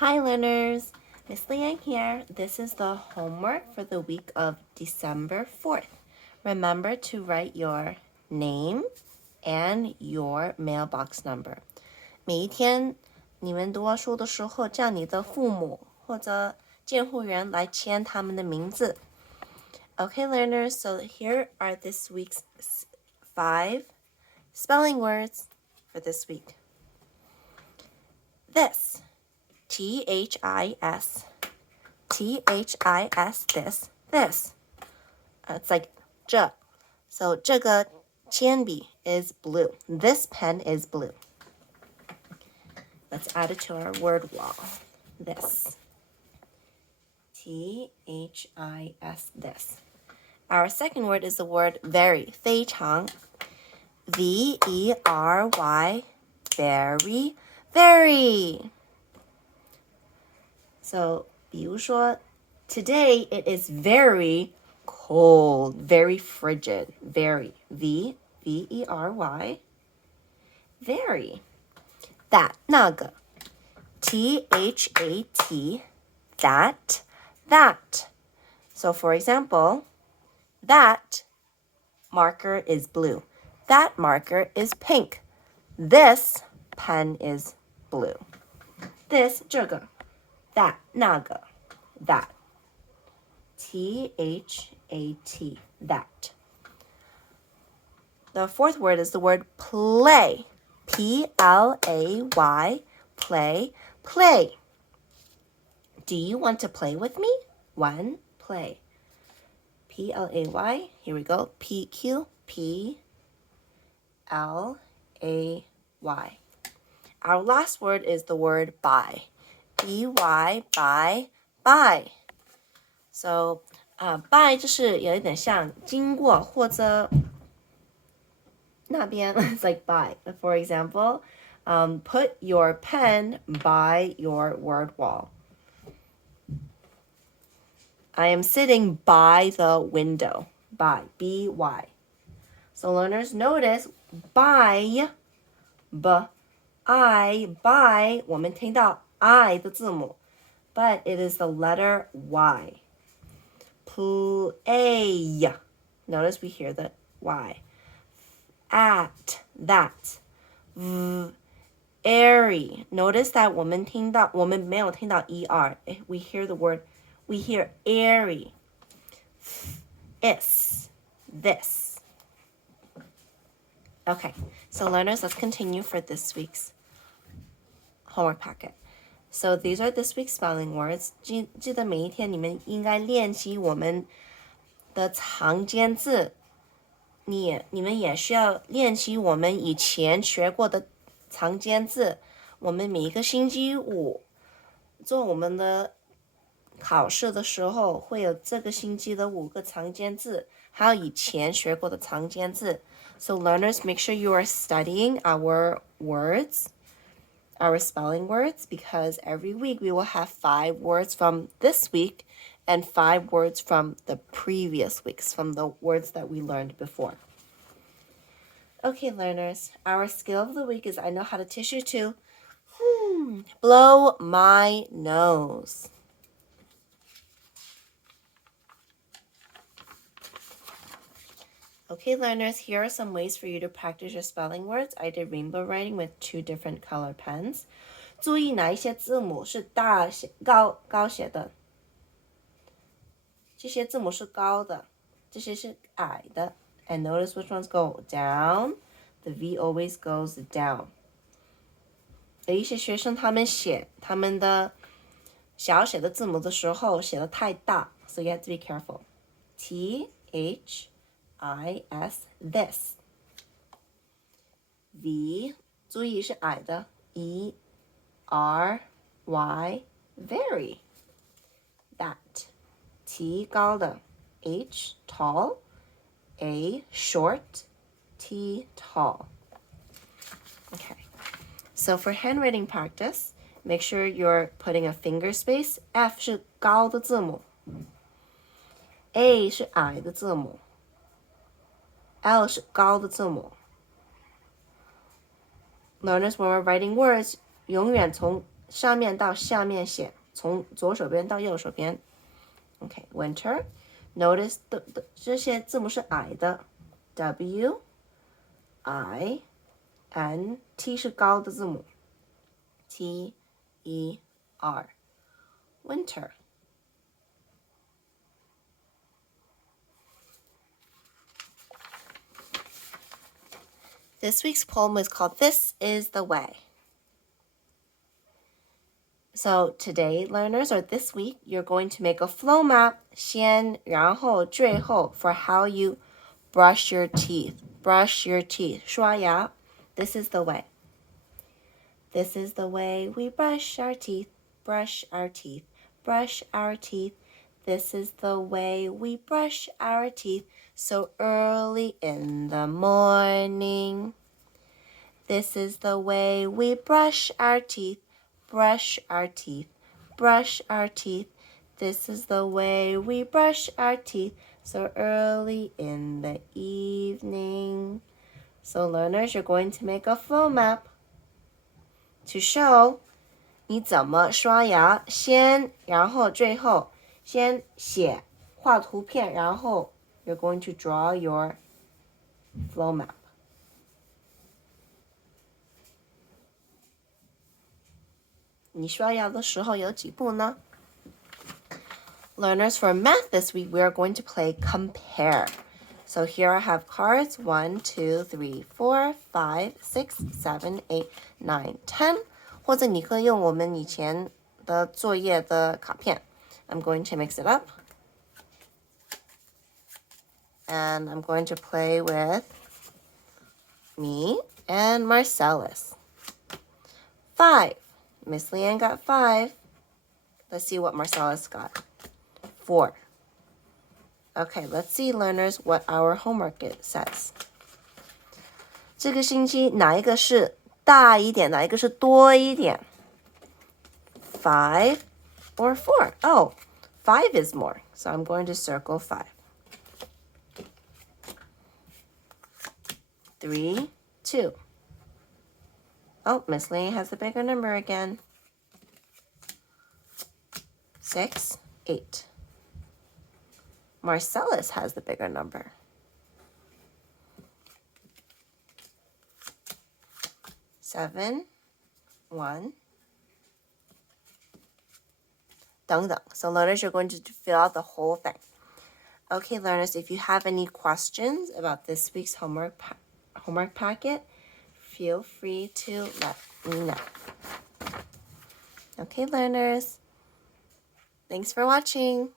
Hi learners, Miss Liang here. This is the homework for the week of December 4th. Remember to write your name and your mailbox number. 每一天你们读完书的时候，叫你的父母或者监护人来签他们的名字。Okay, learners, so here are this week's 5 spelling words for this week. This. T-H-I-S, this. It's like 这. So 这个铅笔 is blue. This pen is blue. Let's add it to our word wall. This. T-H-I-S, this. Our second word is the word very, 非常. V-E-R-Y, very, very. So, 比如说, today it is very cold, very frigid, very, V-E-R-Y, very. That, 那个, T-H-A-T, that. So, for example, that marker is blue. That marker is pink. This pen is blue. This, 这个. That, 那个, that. T-H-A-T, that. The fourth word is the word play. P-L-A-Y, play, play. Do you want to play with me? 1, play. P-L-A-Y, here we go. P-Q-P-L-A-Y. Our last word is the word buy. B-Y, buy. So, buy 就是有一点像经过或者那边 it's like buy. For example, put your pen by your word wall. I am sitting by the window. By, B-Y. So learners, notice by, by, 我们听到I 的字母, but it is the letter Y. Play. Notice we hear the Y. At, that. Airy. Notice that 我们没有听到 ER. We hear the word, we hear airy. Is, this. Okay, so learners, let's continue for this week's homework packet. So these are this week's spelling words. 记得每一天你们应该练习我们的常见字。你们也需要练习我们以前学过的常见字。我们每一个星期五做我们的考试的时候，会有这个星期的5个常见字，还有以前学过的常见字。So learners, make sure you are studying our words. Our spelling words, because every week we will have 5 words from this week and 5 words from the previous weeks, from the words that we learned before. Okay, learners, our skill of the week is I know how to tissue to blow my nose. Okay, learners, here are some ways for you to practice your spelling words. I did rainbow writing with 2 different color pens. 注意哪一些字母是高写的，这些字母是高的，这些是矮的。And notice which ones go down. The V always goes down. 有一些学生他们写他们的小写的字母的时候写得太大， so you have to be careful. T-H-I-S, this. V 注意是矮的 E-R-Y, very. That. T 高的 H, tall. A, short. T, tall. Okay. So for handwriting practice, make sure you're putting a finger space. F 是高的字母 A 是矮的字母 L 是高的字母 Learners, when we're writing words, 永远从上面到下面写，从左手边到右手边。OK, winter. Notice 这些字母是矮的 ，W, I, N, T 是高的字母 ，T, E, R. Winter. This week's poem is called This is the Way. So today, learners, or this week, you're going to make a flow map, 先,然后,最后, for how you brush your teeth. Brush your teeth. 刷牙. This is the way. This is the way we brush our teeth. Brush our teeth. Brush our teeth. This is the way we brush our teeth so early in the morning. This is the way we brush our teeth. Brush our teeth. Brush our teeth. This is the way we brush our teeth so early in the evening. So learners, you're going to make a flow map to show 你怎么刷牙，先，然后最后，先写，画图片，然后 you're going to draw your flow map. 你刷牙的时候有几步呢？ Learners, for math this week, we are going to play compare. So here I have cards 1, 2, 3, 4, 5, 6, 7, 8, 9, 10. 或者你可以用我们以前的作业的卡片。I'm going to mix it up. And I'm going to play with me and Marcellus. 5. Miss Leanne got 5. Let's see what Marcellus got. 4. Okay, let's see, learners, what our homework says. 这个星期哪一个是大一点，哪一个是多一点？ 5 or 4? Oh, 5 is more. So I'm going to circle 5. 3, 2. Oh, Miss Leanne has the bigger number again. 6, 8. Marcellus has the bigger number. 7, 1. 等等. So learners, you're going to fill out the whole thing. Okay, learners, if you have any questions about this week's homework packet, feel free to let me know. Okay, learners, thanks for watching.